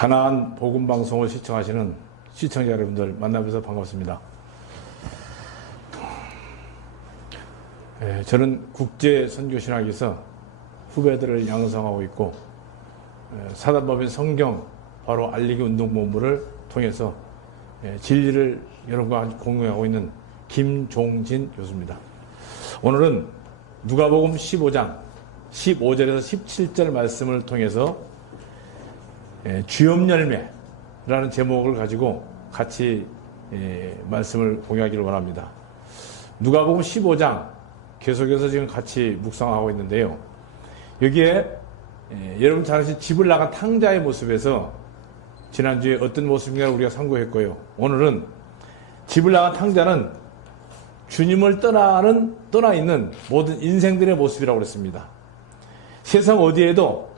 가나안 복음방송을 시청하시는 시청자 여러분들 만나뵈서 반갑습니다. 저는 국제선교신학에서 후배들을 양성하고 있고 사단법인 성경 바로 알리기 운동본부를 통해서 진리를 여러분과 공유하고 있는 김종진 교수입니다. 오늘은 누가복음 15장 15절에서 17절 말씀을 통해서 주염열매라는 제목을 가지고 같이 말씀을 공유하기를 원합니다. 누가복음 15장 계속해서 지금 같이 묵상하고 있는데요. 여기에 여러분 잘 아시는 집을 나간 탕자의 모습에서 지난주에 어떤 모습인가 우리가 상고했고요. 오늘은 집을 나간 탕자는 주님을 떠나 있는 모든 인생들의 모습이라고 그랬습니다. 세상 어디에도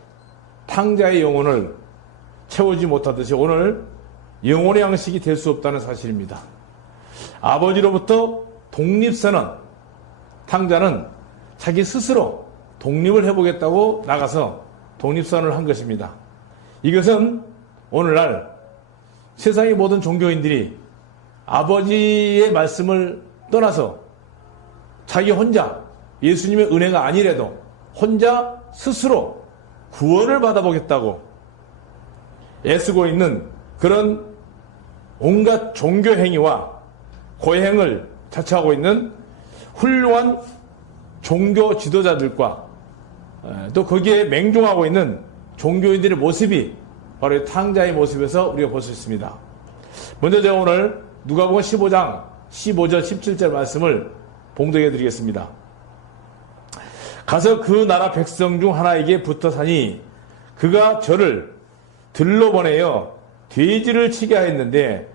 탕자의 영혼을 채우지 못하듯이 오늘 영혼의 양식이 될 수 없다는 사실입니다. 아버지로부터 독립선언, 탕자는 자기 스스로 독립을 해보겠다고 나가서 독립선언을 한 것입니다. 이것은 오늘날 세상의 모든 종교인들이 아버지의 말씀을 떠나서 자기 혼자 예수님의 은혜가 아니래도 혼자 스스로 구원을 받아보겠다고 애쓰고 있는 그런 온갖 종교 행위와 고행을 자처하고 있는 훌륭한 종교 지도자들과 또 거기에 맹종하고 있는 종교인들의 모습이 바로 이 탕자의 모습에서 우리가 볼 수 있습니다. 먼저 제가 오늘 누가복음 15장 15절 17절 말씀을 봉독해 드리겠습니다. 가서 그 나라 백성 중 하나에게 붙어 사니 그가 저를 들러 보내어 돼지를 치게 하였는데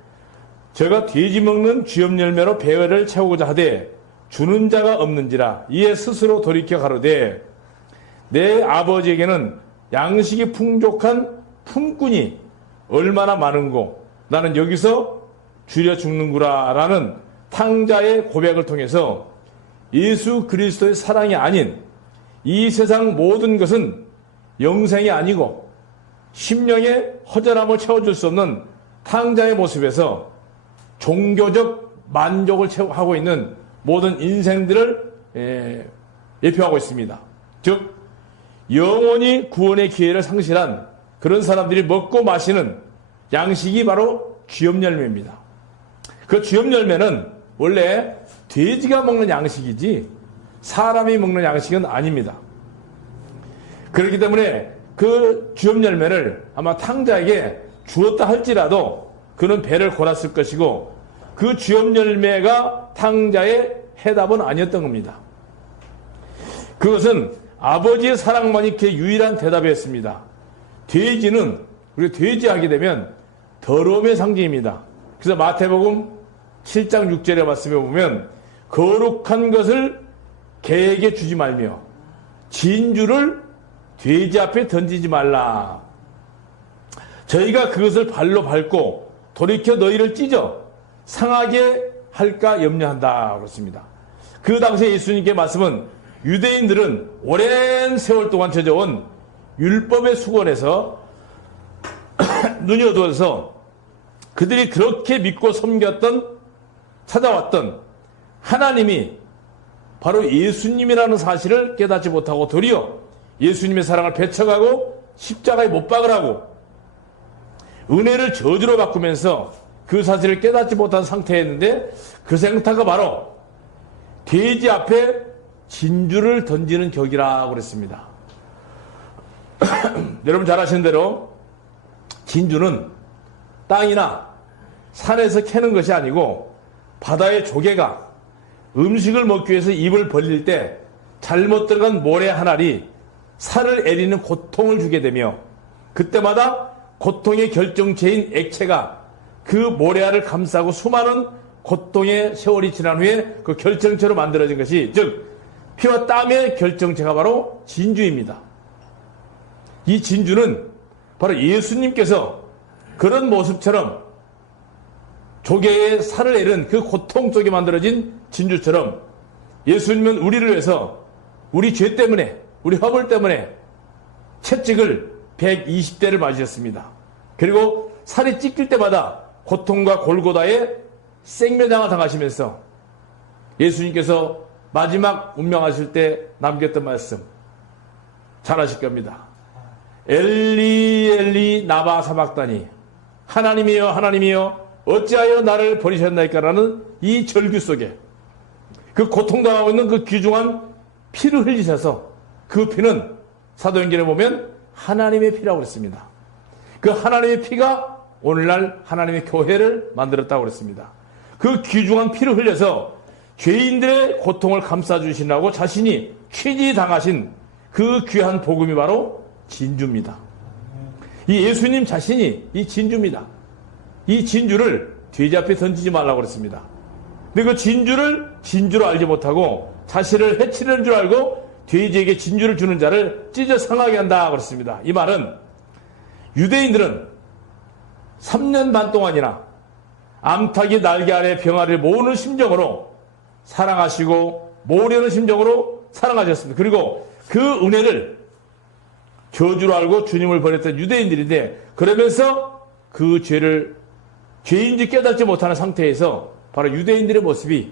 저가 돼지 먹는 쥐염열매로 배를 채우고자 하되 주는 자가 없는지라 이에 스스로 돌이켜 가로되 내 아버지에게는 양식이 풍족한 품꾼이 얼마나 많은고 나는 여기서 줄여 죽는구나 라는 탕자의 고백을 통해서 예수 그리스도의 사랑이 아닌 이 세상 모든 것은 영생이 아니고 심령의 허전함을 채워줄 수 없는 탕자의 모습에서 종교적 만족을 하고 있는 모든 인생들을 예표하고 있습니다. 즉 영원히 구원의 기회를 상실한 그런 사람들이 먹고 마시는 양식이 바로 쥐염열매입니다. 그 쥐염열매는 원래 돼지가 먹는 양식이지 사람이 먹는 양식은 아닙니다. 그렇기 때문에 그 쥐염열매를 아마 탕자에게 주었다 할지라도 그는 배를 골았을 것이고 그 쥐염열매가 탕자의 해답은 아니었던 겁니다. 그것은 아버지의 사랑만이 그 유일한 대답이었습니다. 돼지는 우리가 돼지하게 되면 더러움의 상징입니다. 그래서 마태복음 7장 6절의 말씀에 보면 거룩한 것을 개에게 주지 말며 진주를 돼지 앞에 던지지 말라. 저희가 그것을 발로 밟고 돌이켜 너희를 찢어 상하게 할까 염려한다 그렇습니다. 그 당시에 예수님께 말씀은 유대인들은 오랜 세월 동안 젖어온 율법의 수건에서 눈이 어두워서 그들이 그렇게 믿고 섬겼던 찾아왔던 하나님이 바로 예수님이라는 사실을 깨닫지 못하고 도리어 예수님의 사랑을 배척하고 십자가에 못 박으라고 은혜를 저주로 바꾸면서 그 사실을 깨닫지 못한 상태였는데 그 상태가 바로 돼지 앞에 진주를 던지는 격이라고 그랬습니다. 여러분 잘 아시는 대로 진주는 땅이나 산에서 캐는 것이 아니고 바다의 조개가 음식을 먹기 위해서 입을 벌릴 때 잘못 들어간 모래 한 알이 살을 애리는 고통을 주게 되며 그때마다 고통의 결정체인 액체가 그 모래알을 감싸고 수많은 고통의 세월이 지난 후에 그 결정체로 만들어진 것이 즉 피와 땀의 결정체가 바로 진주입니다. 이 진주는 바로 예수님께서 그런 모습처럼 조개의 살을 에른 그 고통 속에 만들어진 진주처럼 예수님은 우리를 위해서 우리 죄 때문에 우리 허물 때문에 채찍을 120대를 맞으셨습니다. 그리고 살이 찢길 때마다 고통과 골고다에 생매장을 당하시면서 예수님께서 마지막 운명하실 때 남겼던 말씀 잘 아실 겁니다. 엘리 엘리 나바 사박다니, 하나님이여 하나님이여 어찌하여 나를 버리셨나이까라는 이 절규 속에 그 고통당하고 있는 그 귀중한 피를 흘리셔서 그 피는 사도행전에 보면 하나님의 피라고 그랬습니다. 그 하나님의 피가 오늘날 하나님의 교회를 만들었다고 그랬습니다. 그 귀중한 피를 흘려서 죄인들의 고통을 감싸주시라고 자신이 취지당하신 그 귀한 복음이 바로 진주입니다. 이 예수님 자신이 이 진주입니다. 이 진주를 돼지 앞에 던지지 말라고 그랬습니다. 근데 그 진주를 진주로 알지 못하고 자신을 해치려는 줄 알고 돼지에게 진주를 주는 자를 찢어 상하게 한다 그랬습니다. 이 말은 유대인들은 3년 반 동안이나 암탉이 날개 아래 병아리를 모으는 심정으로 사랑하시고 모으려는 심정으로 사랑하셨습니다. 그리고 그 은혜를 저주로 알고 주님을 버렸던 유대인들인데, 그러면서 그 죄를 죄인지 깨닫지 못하는 상태에서 바로 유대인들의 모습이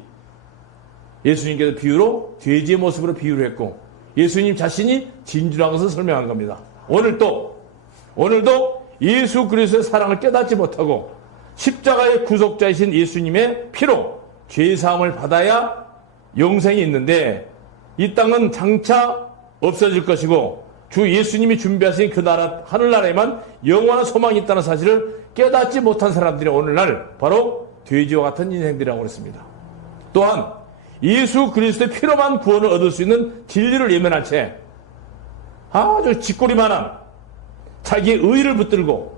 예수님께서 비유로 돼지의 모습으로 비유를 했고, 예수님 자신이 진주라는 것을 설명한 겁니다. 오늘도 예수 그리스도의 사랑을 깨닫지 못하고 십자가의 구속자이신 예수님의 피로 죄사함을 받아야 영생이 있는데, 이 땅은 장차 없어질 것이고 주 예수님이 준비하신 그 나라 하늘나라에만 영원한 소망이 있다는 사실을 깨닫지 못한 사람들이 오늘날 바로 돼지와 같은 인생들이라고 그랬습니다. 또한 예수 그리스도의 피로만 구원을 얻을 수 있는 진리를 예면한 채 아주 짓거리만한 자기의 의의를 붙들고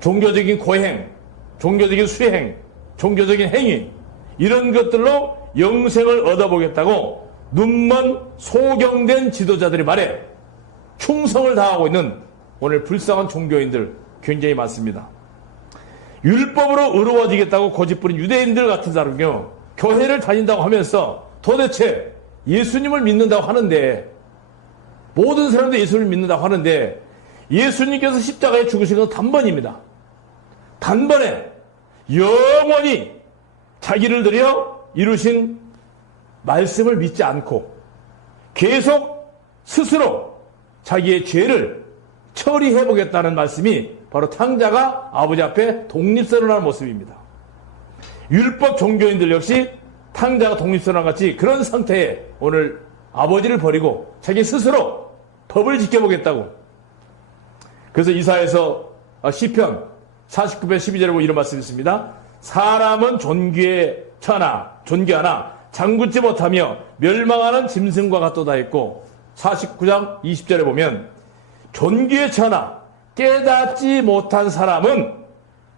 종교적인 고행, 종교적인 수행, 종교적인 행위, 이런 것들로 영생을 얻어보겠다고 눈먼 소경된 지도자들의 말에 충성을 다하고 있는 오늘 불쌍한 종교인들 굉장히 많습니다. 율법으로 의로워지겠다고 고집부린 유대인들 같은 사람은요, 교회를 다닌다고 하면서 도대체 예수님을 믿는다고 하는데, 모든 사람들이 예수님을 믿는다고 하는데, 예수님께서 십자가에 죽으신 건 단번입니다. 단번에 영원히 자기를 들여 이루신 말씀을 믿지 않고 계속 스스로 자기의 죄를 처리해보겠다는 말씀이 바로 탕자가 아버지 앞에 독립선언하는 모습입니다. 율법 종교인들 역시 탕자가 독립선언과 같이 그런 상태에 오늘 아버지를 버리고 자기 스스로 법을 지켜보겠다고. 그래서 이사야서 시편 49편 12절에 보면 이런 말씀이 있습니다. 사람은 존귀하나 장구치 못하며 멸망하는 짐승과 같도다 했고, 49장 20절에 보면 존귀에 처하나 깨닫지 못한 사람은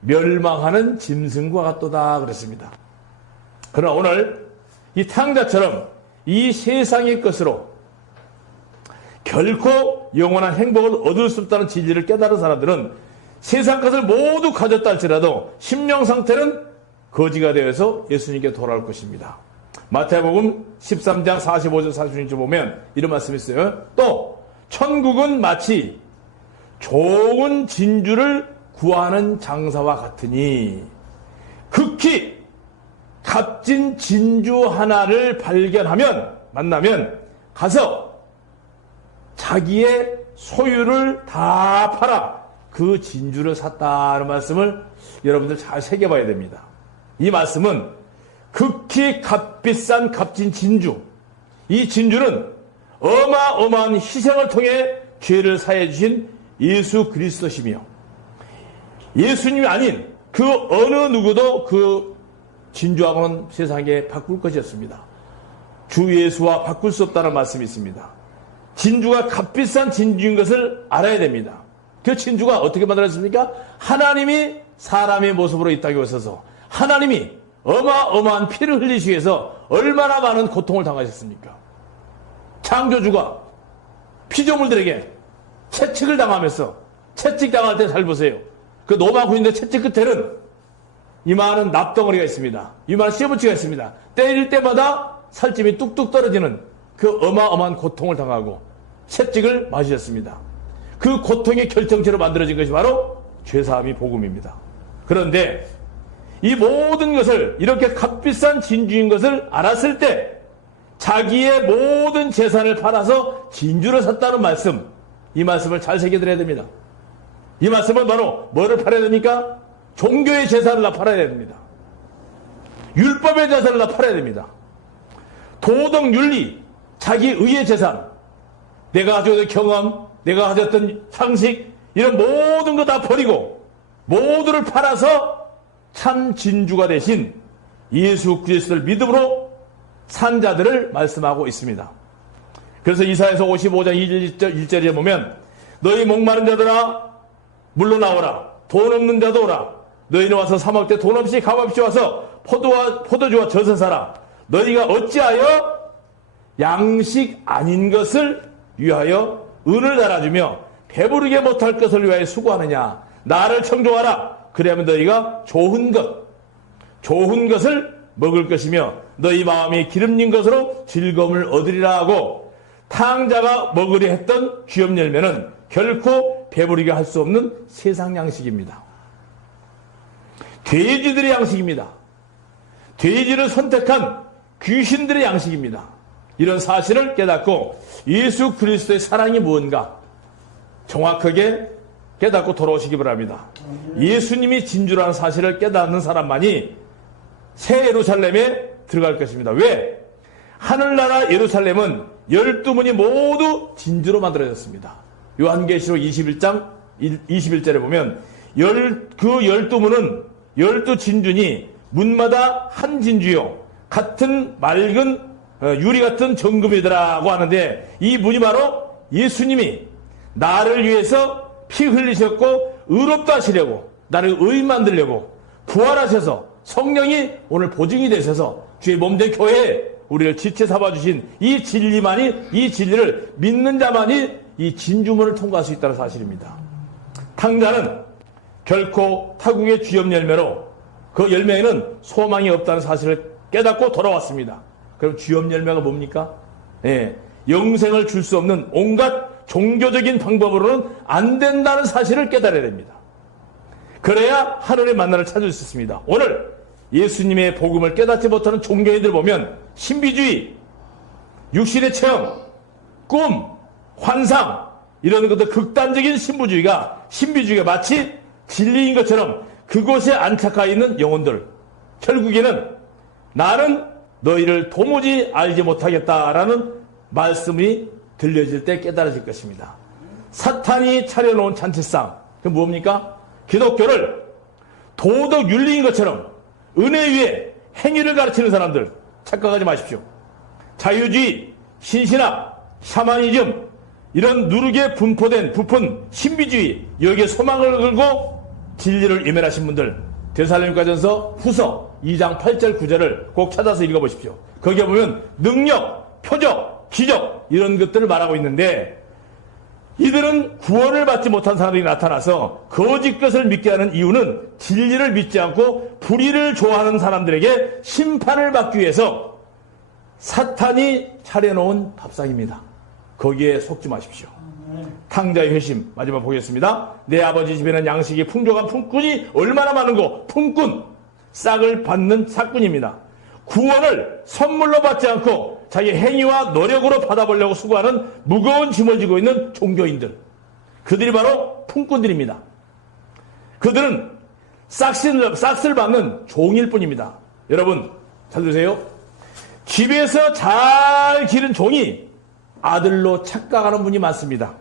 멸망하는 짐승과 같도다 그랬습니다. 그러나 오늘 이 탕자처럼 이 세상의 것으로 결코 영원한 행복을 얻을 수 없다는 진리를 깨달은 사람들은 세상 것을 모두 가졌다 할지라도 심령 상태는 거지가 되어서 예수님께 돌아올 것입니다. 마태복음 13장 45절 46절 보면 이런 말씀이 있어요. 또 천국은 마치 좋은 진주를 구하는 장사와 같으니, 극히 값진 진주 하나를 만나면 가서 자기의 소유를 다 팔아 그 진주를 샀다는 말씀을 여러분들 잘 새겨봐야 됩니다. 이 말씀은 극히 값비싼 값진 진주, 이 진주는 어마어마한 희생을 통해 죄를 사해 주신 예수 그리스도시며, 예수님이 아닌 그 어느 누구도 그 진주하고는 세상에 바꿀 것이었습니다. 주 예수와 바꿀 수 없다는 말씀이 있습니다. 진주가 값비싼 진주인 것을 알아야 됩니다. 그 진주가 어떻게 만들어졌습니까? 하나님이 사람의 모습으로 이 땅에 오셔서 하나님이 어마어마한 피를 흘리시기 위해서 얼마나 많은 고통을 당하셨습니까? 창조주가 피조물들에게 채찍을 당하면서, 채찍당할 때 잘 보세요. 그 노마 군인의 채찍 끝에는 이만한 납덩어리가 있습니다. 이만한 쇠붙이가 있습니다. 때릴 때마다 살집이 뚝뚝 떨어지는 그 어마어마한 고통을 당하고 채찍을 맞으셨습니다. 그 고통의 결정체로 만들어진 것이 바로 죄사함이 복음입니다. 그런데 이 모든 것을 이렇게 값비싼 진주인 것을 알았을 때 자기의 모든 재산을 팔아서 진주를 샀다는 말씀, 이 말씀을 잘 새겨드려야 됩니다. 이 말씀은 바로 뭐를 팔아야 됩니까? 종교의 재산을 다 팔아야 됩니다. 율법의 재산을 다 팔아야 됩니다. 도덕, 윤리, 자기 의의 재산, 내가 가져온 경험, 내가 가졌던 상식, 이런 모든 거 다 버리고 모두를 팔아서 참 진주가 되신 예수 그리스도를 믿음으로 산 자들을 말씀하고 있습니다. 그래서 이사야서 55장 1절에 보면 너희 목마른 자들아 물러나오라. 돈 없는 자도 오라. 너희는 와서 사 먹되 돈 없이 값없이 와서 포도주와 젖을 사라. 너희가 어찌하여 양식 아닌 것을 위하여 은을 달아주며 배부르게 못할 것을 위하여 수고하느냐. 나를 청종하라. 그래야면 너희가 좋은 것을 먹을 것이며 너희 마음이 기름진 것으로 즐거움을 얻으리라 하고, 탕자가 먹으려 했던 귀염 열매는 결코 배부르게 할 수 없는 세상 양식입니다. 돼지들의 양식입니다. 돼지를 선택한 귀신들의 양식입니다. 이런 사실을 깨닫고 예수 그리스도의 사랑이 무언가 정확하게 깨닫고 돌아오시기 바랍니다. 예수님이 진주라는 사실을 깨닫는 사람만이 새 예루살렘에 들어갈 것입니다. 왜? 하늘나라 예루살렘은 12문이 모두 진주로 만들어졌습니다. 요한계시록 21장 21절에 보면 그 12문은 12진주니 문마다 한 진주요 같은 맑은 유리 같은 정금이더라고 하는데, 이 문이 바로 예수님이 나를 위해서 피 흘리셨고 의롭다 하시려고, 나를 의인 만들려고 부활하셔서 성령이 오늘 보증이 되셔서 주의 몸된 교회에 우리를 지체 삼아주신 이 진리만이, 이 진리를 믿는 자만이 이 진주문을 통과할 수 있다는 사실입니다. 탕자는 결코 타국의 쥐염 열매로 그 열매에는 소망이 없다는 사실을 깨닫고 돌아왔습니다. 그럼 쥐염 열매가 뭡니까? 영생을 줄 수 없는 온갖 종교적인 방법으로는 안 된다는 사실을 깨달아야 됩니다. 그래야 하늘의 만나를 찾을 수 있습니다. 오늘 예수님의 복음을 깨닫지 못하는 종교인들 보면 신비주의, 육신의 체험, 꿈, 환상, 이런 것들 극단적인 신비주의가 마치 진리인 것처럼 그곳에 안착해 있는 영혼들, 결국에는 나는 너희를 도무지 알지 못하겠다라는 말씀이 들려질 때 깨달아질 것입니다. 사탄이 차려놓은 잔치상, 그 뭡니까? 기독교를 도덕 윤리인 것처럼 은혜 위에 행위를 가르치는 사람들, 착각하지 마십시오. 자유주의, 신신학, 샤머니즘, 이런 누르게 분포된 부푼 신비주의, 여기에 소망을 걸고 진리를 외면하신 분들, 데살로니가전서 후서 2장 8절 9절을 꼭 찾아서 읽어보십시오. 거기에 보면 능력, 표적, 기적, 이런 것들을 말하고 있는데, 이들은 구원을 받지 못한 사람들이 나타나서 거짓 것을 믿게 하는 이유는 진리를 믿지 않고 불의를 좋아하는 사람들에게 심판을 받기 위해서 사탄이 차려놓은 밥상입니다. 거기에 속지 마십시오. 탕자의 회심, 마지막 보겠습니다. 내 아버지 집에는 양식이 풍족한 품꾼이 얼마나 많은고. 품꾼, 싹을 받는 사꾼입니다. 구원을 선물로 받지 않고 자기 행위와 노력으로 받아보려고 수고하는 무거운 짐을 지고 있는 종교인들, 그들이 바로 품꾼들입니다. 그들은 싹을 받는 종일 뿐입니다. 여러분 잘 들으세요. 집에서 잘 기른 종이 아들로 착각하는 분이 많습니다.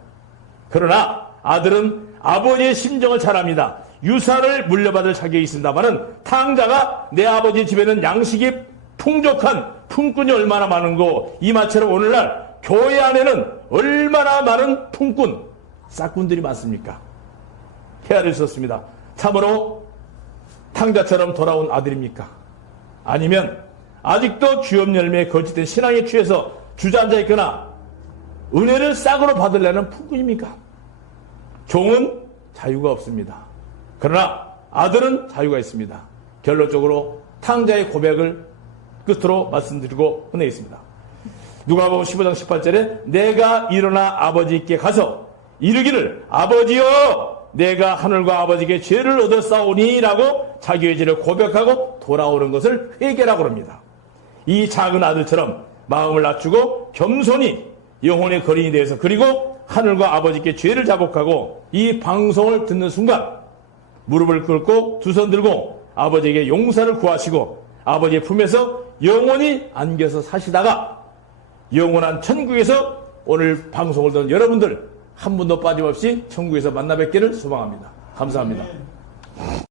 그러나 아들은 아버지의 심정을 잘 압니다. 유산을 물려받을 자격이 있습니다마는 탕자가 내 아버지 집에는 양식이 풍족한 품꾼이 얼마나 많은고, 이마처럼 오늘날 교회 안에는 얼마나 많은 품꾼, 싹꾼들이 많습니까? 헤아릴 수 없습니다. 참으로 탕자처럼 돌아온 아들입니까? 아니면 아직도 주염 열매에 거짓된 신앙에 취해서 주저앉아 있거나 은혜를 싹으로 받으려는 품꾼입니까? 종은 자유가 없습니다. 그러나 아들은 자유가 있습니다. 결론적으로 탕자의 고백을 끝으로 말씀드리고 끝내겠습니다. 누가복음 15장 18절에 내가 일어나 아버지께 가서 이르기를 아버지여 내가 하늘과 아버지께 죄를 얻었사오니 라고 자기의 죄를 고백하고 돌아오는 것을 회개라고 합니다. 이 작은 아들처럼 마음을 낮추고 겸손히 영혼의 거린이 되어서 그리고 하늘과 아버지께 죄를 자복하고 이 방송을 듣는 순간 무릎을 꿇고 두 손 들고 아버지에게 용서를 구하시고 아버지의 품에서 영원히 안겨서 사시다가 영원한 천국에서 오늘 방송을 듣는 여러분들 한 분도 빠짐없이 천국에서 만나 뵙기를 소망합니다. 감사합니다.